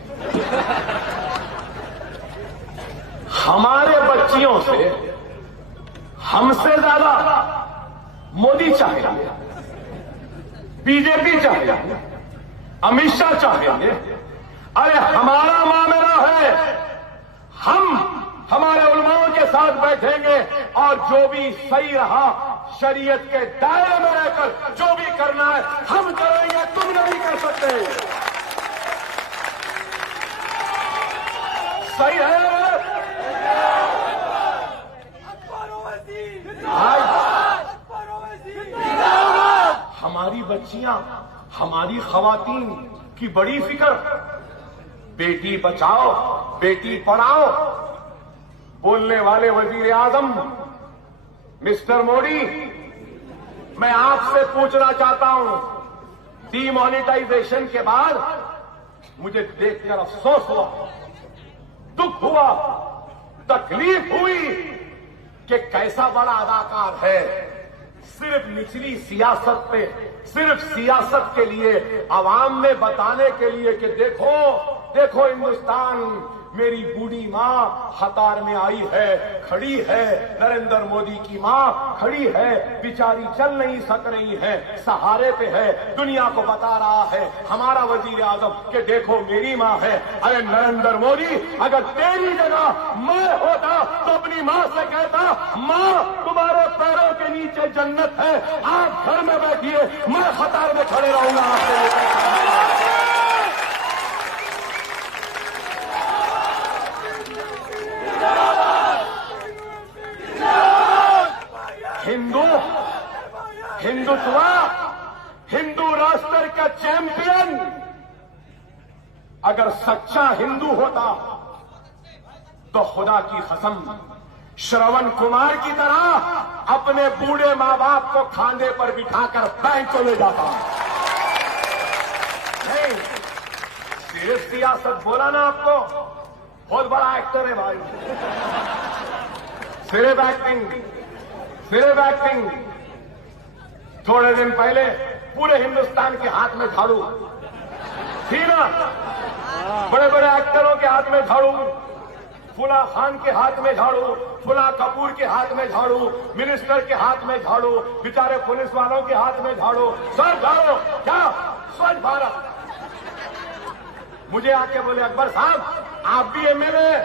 हमारे बच्चियों से हमसे ज्यादा मोदी चाहेंगे, बीजेपी चाहेंगे, अमित शाह चाहेंगे। अरे हमारा मामला है, हम हमारे उलमाओं के साथ बैठेंगे और जो भी सही रहा शरीयत के दायरे में रहकर जो भी करना है हम करेंगे, तुम नहीं कर सकते। सही है? हमारी बच्चियां, हमारी खवातीन की बड़ी फिक्र, बेटी बचाओ बेटी पढ़ाओ। बोलने वाले वजीर आजम मिस्टर मोदी, मैं आपसे पूछना चाहता हूं, डीमोनेटाइजेशन के बाद मुझे देखकर अफसोस हुआ, दुख हुआ, तकलीफ हुई कि कैसा बड़ा अदाकार है। सिर्फ निचली सियासत पे, सिर्फ सियासत के लिए, आवाम में बताने के लिए कि देखो देखो हिंदुस्तान, मेरी बूढ़ी मां कतार में आई है, खड़ी है, नरेंद्र मोदी की मां खड़ी है, बेचारी चल नहीं सक रही है, सहारे पे है, दुनिया को बता रहा है हमारा वजीर आजम कि देखो मेरी मां है। अरे नरेंद्र मोदी, अगर तेरी जगह मैं होता तो अपनी मां से कहता, मां तुम्हारे पैरों के नीचे जन्नत है, आप घर में बैठिए, मैं कतार में खड़े रहूंगा आपसे। हिंदुत्व, हिंदू राष्ट्र का चैंपियन अगर सच्चा हिंदू होता तो खुदा की कसम श्रवण कुमार की तरह अपने बूढ़े मां बाप को खांधे पर बिठाकर बैंक को ले जाता हूं। नहीं, सिर्फ सियासत बोला ना आपको, बहुत बड़ा एक्टर है भाई। सिर्फ एक्टिंग। थोड़े दिन पहले पूरे हिंदुस्तान के हाथ में झाड़ू थी ना, बड़े बड़े एक्टरों के हाथ में झाड़ू, फुला खान के हाथ में झाड़ू, फुला कपूर के हाथ में झाड़ू, मिनिस्टर के हाथ में झाड़ू, बेचारे पुलिस वालों के हाथ में झाड़ू, सब झाड़ू। क्या स्वच्छ भारत? मुझे आके बोले अकबर साहब आप भी एमएलए,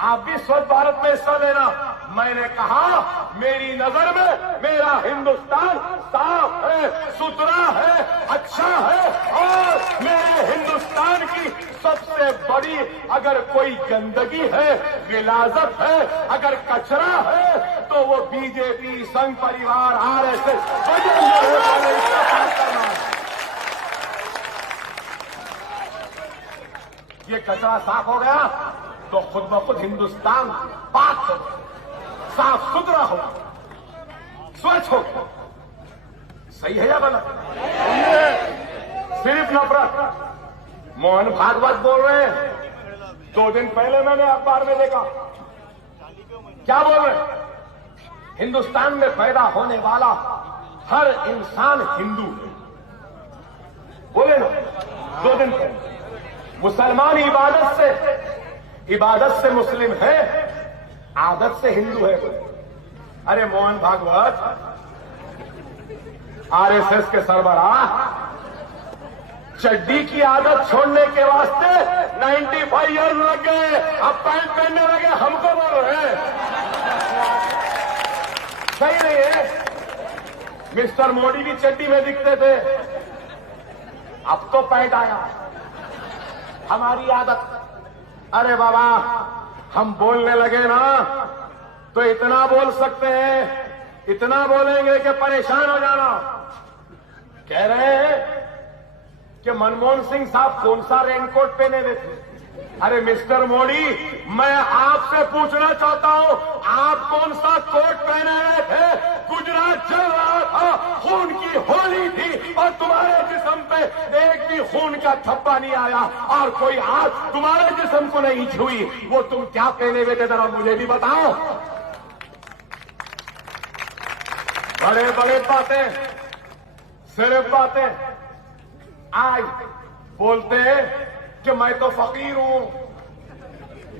आप भी स्वच्छ भारत में हिस्सा लेना। मैंने कहा मेरी नजर में मेरा हिंदुस्तान साफ है, सुथरा है, अच्छा है, और मेरे हिंदुस्तान की सबसे बड़ी अगर कोई गंदगी है, गिलाजत है, अगर कचरा है, तो वो बीजेपी, संघ परिवार, आरएसएस ये कचरा साफ हो गया तो खुद ब खुद हिंदुस्तान पाक हो, साफ सुथरा हो, स्वच्छ हो। सही है या गलत? सिर्फ नफरत। मोहन भागवत बोल रहे हैं, 2 दिन पहले मैंने अखबार में देखा, क्या बोल रहे हैं? हिंदुस्तान में पैदा होने वाला हर इंसान हिंदू है, बोले ना 2 दिन पहले। मुसलमान इबादत से मुस्लिम है, आदत से हिंदू है। अरे मोहन भागवत आरएसएस के सरबराह, चड्डी की आदत छोड़ने के वास्ते 95 ईयर्स लग गए, अब पैंट पहनने लगे, हमको बोल रहे हैं। सही नहीं है? मिस्टर मोदी भी चड्डी में दिखते थे, अब तो पैंट आया। हमारी आदत, अरे बाबा हम बोलने लगे ना तो इतना बोल सकते हैं, इतना बोलेंगे कि परेशान हो जाना। कह रहे हैं कि मनमोहन सिंह साहब कौन सा रेनकोट पहने हुए थे। अरे मिस्टर मोदी, मैं आपसे पूछना चाहता हूं, आप कौन सा कोट पहने हुए थे? गुजरात चल रहा था, खून की होली थी, और तुम्हारे जिस्म पे एक भी खून का थप्पा नहीं आया, और कोई हाथ तुम्हारे जिस्म को नहीं छुई। वो तुम क्या पहने हुए थे, जरा मुझे भी बताओ। बड़े बड़े बातें, सिर्फ बातें। आज बोलते हैं कि मैं तो फकीर हूं,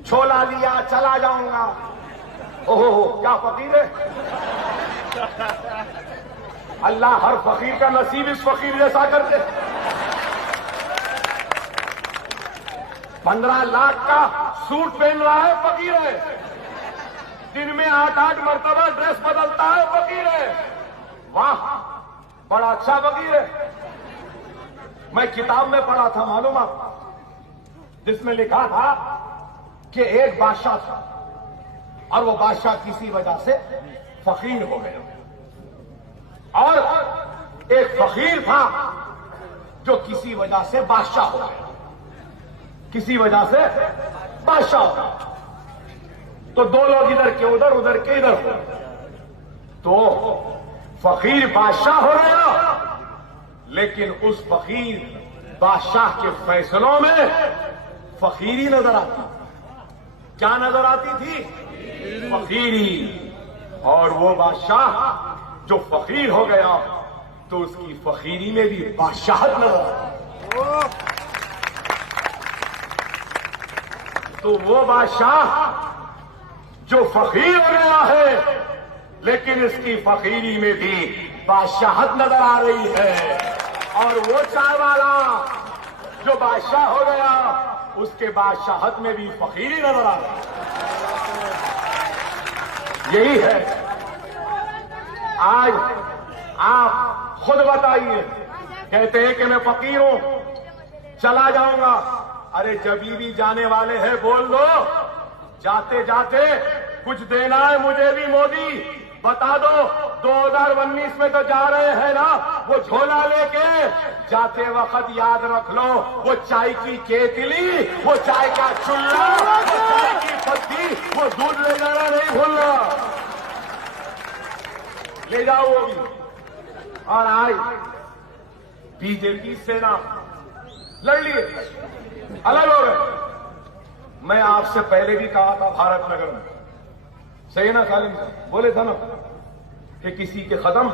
छोला लिया चला जाऊंगा। ओहो, क्या फकीर है? अल्लाह हर फकीर का नसीब इस फकीर जैसा कर दे। 15 लाख का सूट पहन रहा है, फकीर है। दिन में 8-8 मरतबा ड्रेस बदलता है, फकीर है। वाह, बड़ा अच्छा फकीर है। मैं किताब में पढ़ा था, मालूम आपको, जिसमें लिखा था कि एक बादशाह था और वो बादशाह किसी वजह से फकीर हो गया, और एक फकीर था जो किसी वजह से बादशाह हो गया, किसी वजह से बादशाह हो गया। तो 2 लोग इधर के उधर, उधर के इधर हो गए। तो फकीर बादशाह हो गया, लेकिन उस फकीर बादशाह के फैसलों में फकीरी नजर आती। क्या नजर आती थी? फकीरी। और वो बादशाह जो फकीर हो गया तो उसकी फकीरी में भी बादशाहत नजर आती। तो वो बादशाह जो फकीर हो गया है, लेकिन इसकी फकीरी में भी बादशाहत नजर आ रही है। और वो चाय वाला जो बादशाह हो गया, उसके बादशाहत में भी फकीरी नजर आ रही है। यही है। आज आप खुद बताइए, कहते हैं कि मैं फकीर हूं, चला जाऊंगा। अरे जभी भी जाने वाले हैं बोल दो, जाते जाते कुछ देना है मुझे भी मोदी, बता दो। 2019 में तो जा रहे हैं ना, वो झोला लेके जाते वक्त याद रख लो, वो चाय की केतली, वो चाय का चुल्ला, वो चाय की पत्ती लेके जाओ वो भी। और आज बीजेपी सेना लड़ लिए, अलग हो गए। मैं आपसे पहले भी कहा था भारत नगर में, सही ना सालिम साहब, बोले था ना कि किसी के कदम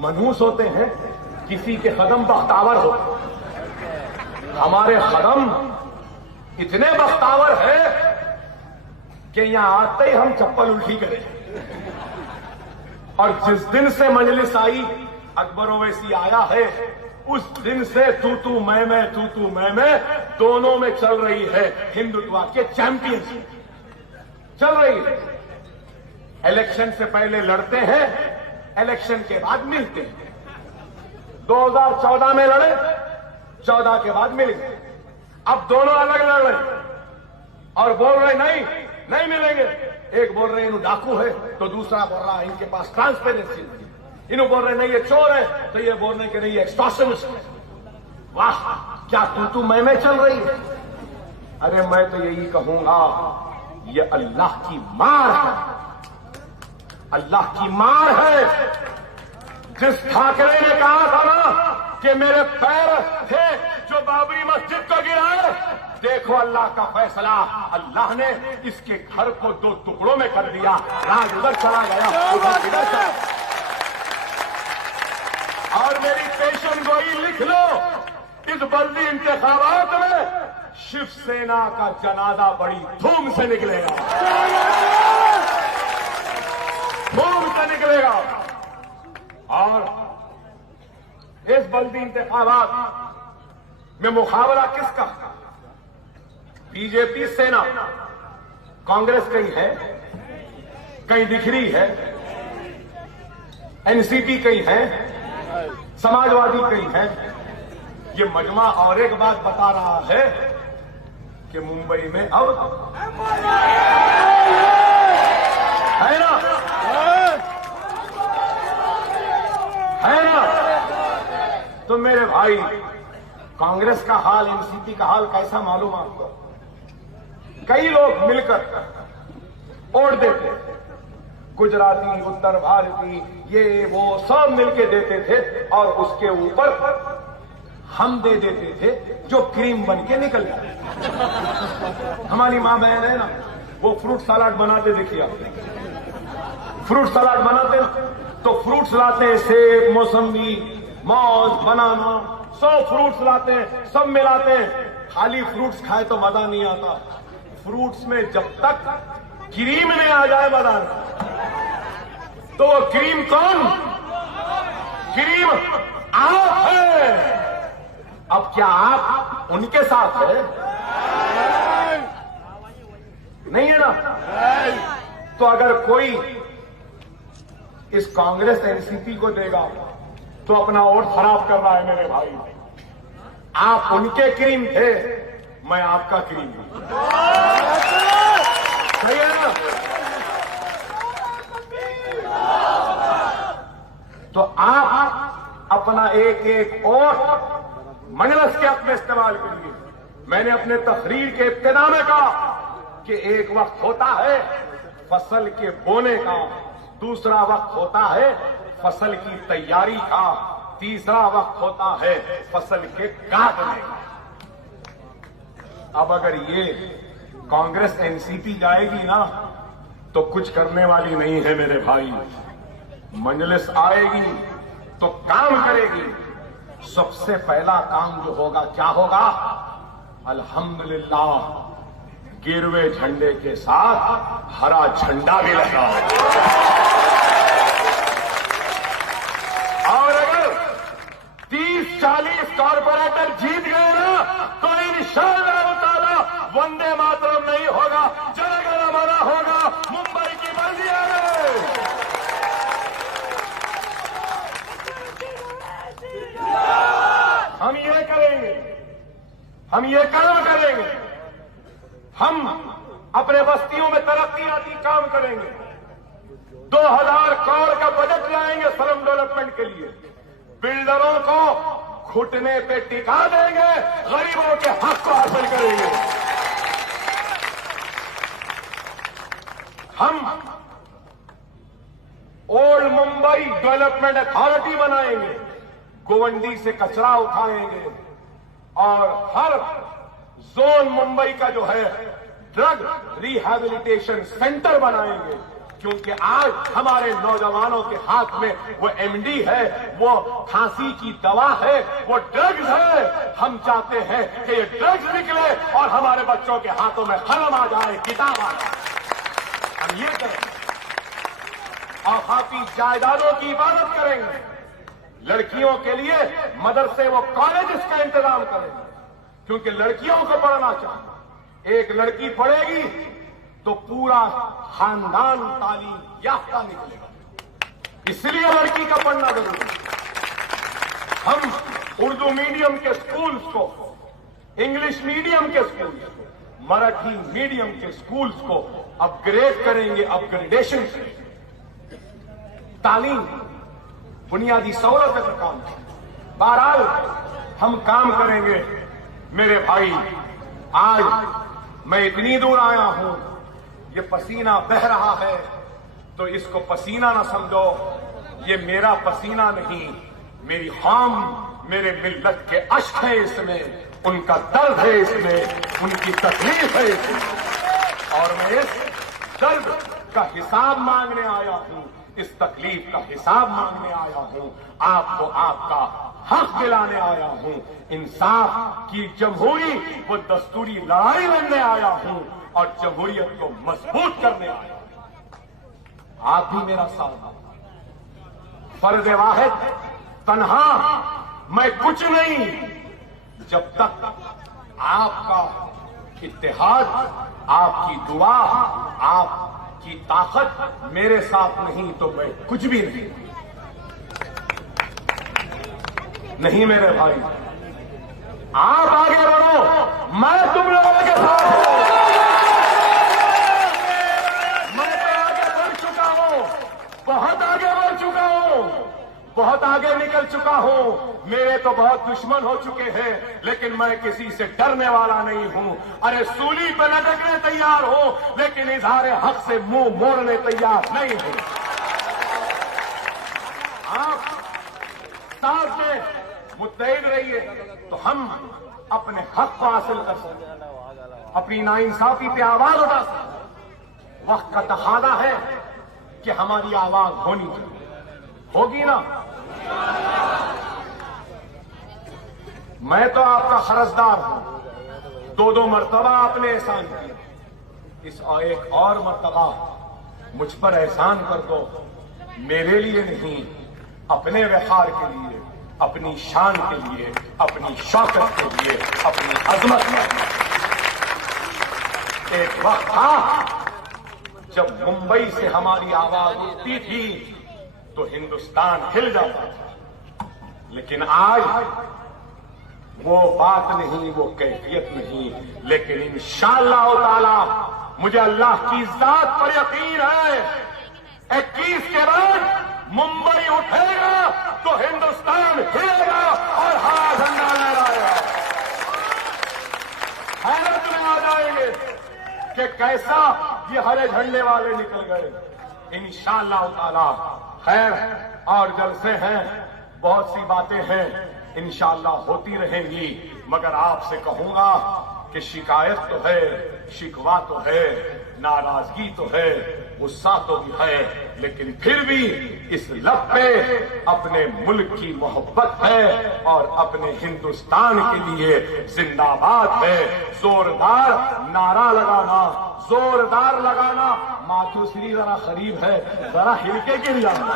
मनहूस होते हैं, किसी के कदम बख्तावर होते हैं। हमारे कदम इतने बख्तावर है कि यहां आते ही हम चप्पल उल्टी करें। और जिस दिन से मजलिस आई, अकबर ओवैसी आया है, उस दिन से तू मैं दोनों में चल रही है हिंदुत्व के चैंपियनशिप चल रही है। इलेक्शन से पहले लड़ते हैं, इलेक्शन के बाद मिलते हैं। 2014 में लड़े, 14 के बाद मिल गए। अब दोनों अलग लड़ रहे और बोल रहे नहीं मिलेंगे। एक बोल रहे हैं डाकू है, तो दूसरा बोल रहा है इनके पास ट्रांसपेरेंसी नहीं। इन्हों बोल रहे नहीं ये चोर है, तो ये बोल रहे कि नहीं ये एक्सटॉर्शनिस्ट है। वाह, क्या तू मैं चल रही है। अरे मैं तो यही कहूंगा, ये अल्लाह की मार है, अल्लाह की मार है। जिस ठाकरे ने कहा था ना कि मेरे पैर थे जो बाबरी मस्जिद को गिराए, देखो अल्लाह का फैसला, अल्लाह ने इसके घर को 2 टुकड़ों में कर दिया। राज उधर चला गया, उधर इधर चला। और मेरी पेशन गोई लिख लो, इस बल्दी इंतखाबात में शिवसेना का जनाजा बड़ी धूम से निकलेगा, धूम से निकलेगा। और इस बल्दी इंतखाबात में मुकाबला किसका? बीजेपी सेना, कांग्रेस कहीं है, कहीं दिखरी है, एनसीपी कहीं है, समाजवादी कहीं है। ये मजमा और एक बात बता रहा है कि मुंबई में अब है ना, है ना। तो मेरे भाई, कांग्रेस का हाल, एनसीपी का हाल कैसा मालूम आपको? कई लोग मिलकर वोट देते, गुजराती, उत्तर भारती, ये वो सब मिलके देते थे, और उसके ऊपर हम दे देते थे जो क्रीम बन के निकल जाए। हमारी माँ बहन है ना, वो फ्रूट सलाद बनाते देखिए आप, फ्रूट सलाद बनाते ना, तो फ्रूट्स लाते हैं, सेब, मौसमी, मौज, बनाना, 100 फ्रूट्स लाते हैं, सब मिलाते हैं। खाली फ्रूट्स खाए तो मजा नहीं आता, फ्रूट्स में जब तक क्रीम नहीं आ जाए मजा नहीं। तो वो क्रीम कौन? क्रीम आप है। अब क्या आप उनके साथ है? नहीं है ना। तो अगर कोई इस कांग्रेस एनसीपी को देगा तो अपना वोट खराब कर रहा है मेरे भाई। आप उनके क्रीम थे, मैं आपका क्रीम हूं, सही है ना। तो आप अपना एक एक वोट मजलिस के हक में इस्तेमाल करिए। मैंने अपने तकरीर के इब्तिदा में कहा कि एक वक्त होता है फसल के बोने का, दूसरा वक्त होता है फसल की तैयारी का, तीसरा वक्त होता है फसल के काटने का। अब अगर ये कांग्रेस एनसीपी जाएगी ना तो कुछ करने वाली नहीं है मेरे भाई। मजलिस आएगी तो काम करेगी। सबसे पहला काम जो होगा क्या होगा? अल्हम्दुलिल्लाह, गिरवे झंडे के साथ हरा झंडा भी लगा। और अगर 30-40 कॉर्पोरेटर जीत गए ना तो इंशाअल्लाह ताला वंदे मातरम नहीं होगा, जनगणमन होगा, मुंबई की बल्दियां में। हम ये करेंगे, हम ये काम करेंगे, हम अपने बस्तियों में तरक्कियाती काम करेंगे। 2000 करोड़ का बजट लाएंगे स्लम डेवलपमेंट के लिए। बिल्डरों को घुटने पे टिका देंगे, गरीबों के हक को हासिल करेंगे। हम ओल्ड मुंबई डेवलपमेंट अथॉरिटी बनाएंगे, गोवंडी से कचरा उठाएंगे और हर जोन मुंबई का जो है ड्रग रिहैबिलिटेशन सेंटर बनाएंगे। क्योंकि आज हमारे नौजवानों के हाथ में वो एमडी है, वो खांसी की दवा है, वो ड्रग्स है। हम चाहते हैं कि ये ड्रग्स निकले और हमारे बच्चों के हाथों में कलम आ जाए, किताब आ जाए। हम ये करेंगे और हाथी जायदादों की इबादत करेंगे। लड़कियों के लिए मदरसे व कॉलेज का इंतजाम करेंगे, क्योंकि लड़कियों को पढ़ना चाहिए। एक लड़की पढ़ेगी तो पूरा खानदान तालीम याफ्ता निकलेगा, इसलिए लड़की का पढ़ना जरूरी है। हम उर्दू मीडियम के स्कूल्स को, इंग्लिश मीडियम के स्कूल्स को, मराठी मीडियम के स्कूल्स को अपग्रेड करेंगे, अपग्रेडेशन करेंगे। तालीम बुनियादी सहूलत का काम है। बहरहाल हम काम करेंगे। मेरे भाई, आज मैं इतनी दूर आया हूं, ये पसीना बह रहा है तो इसको पसीना ना समझो। ये मेरा पसीना नहीं, मेरी कौम, मेरे मिल्लत के अश्क है इसमें, उनका दर्द है इसमें, उनकी तकलीफ है इसमें। और मैं इस दर्द का हिसाब मांगने आया हूं, इस तकलीफ का हिसाब मांगने आया हूं, आपको आपका हक दिलाने आया हूं। इंसाफ की जमहूरी वो दस्तूरी लड़ाई लड़ने आया हूं और जमहूरियत को मजबूत करने आया हूं। आप भी मेरा साथ दो। फर्ज वाहिद, तन्हा मैं कुछ नहीं। जब तक आपका इत्तेहाद, आपकी दुआ, आपकी ताकत मेरे साथ नहीं तो मैं कुछ भी नहीं मेरे भाई। आप आगे बढ़ो, मैं तुम लोगों के साथ हूं। मैं तो आगे बढ़ चुका हूं, बहुत आगे बढ़ चुका हूं, बहुत आगे निकल चुका हूं। मेरे तो बहुत दुश्मन हो चुके हैं, लेकिन मैं किसी से डरने वाला नहीं हूं। अरे सूली पे लटकने तैयार हो, लेकिन इजहार हक से मुंह मोड़ने तैयार नहीं हूं। आप साथ में मुत्तहिद रहिए तो हम अपने हक को हासिल कर सकते, अपनी नाइंसाफी पे आवाज उठा सकते। वक्त का तकाज़ा है कि हमारी आवाज होनी चाहिए, होगी ना। मैं तो आपका खरजदार हूं। दो मर्तबा आपने एहसान किया, इस एक और मर्तबा मुझ पर एहसान कर दो। मेरे लिए नहीं, अपने वक़ार के लिए, अपनी शान के लिए, अपनी शौकत के लिए, अपनी अजमत के लिए। एक वक्त था जब मुंबई से हमारी आवाज उठती थी तो हिंदुस्तान हिल जाता था, लेकिन आज वो बात नहीं, वो कैफियत नहीं। लेकिन इंशाअल्लाह ताला मुझे अल्लाह की जात पर यकीन है, 21 के बाद मुंबई उठेगा तो हिंदुस्तान हिलेगा और हरा झंडा लहराएगा। हैरत में आ जाएंगे कि कैसा ये हरे झंडे वाले निकल गए। इंशाअल्लाह ताला खैर और जलसे हैं, बहुत सी बातें हैं, इंशाअल्लाह होती रहेंगी। मगर आपसे कहूंगा कि शिकायत तो है, शिकवा तो है, नाराजगी तो है, गुस्सा तो भी है, लेकिन फिर भी इस लब पे अपने मुल्क की मोहब्बत है और अपने हिंदुस्तान के लिए जिंदाबाद है। जोरदार नारा लगाना, जोरदार लगाना। मातृश्री जरा करीब है, जरा हिलके गिर जाना।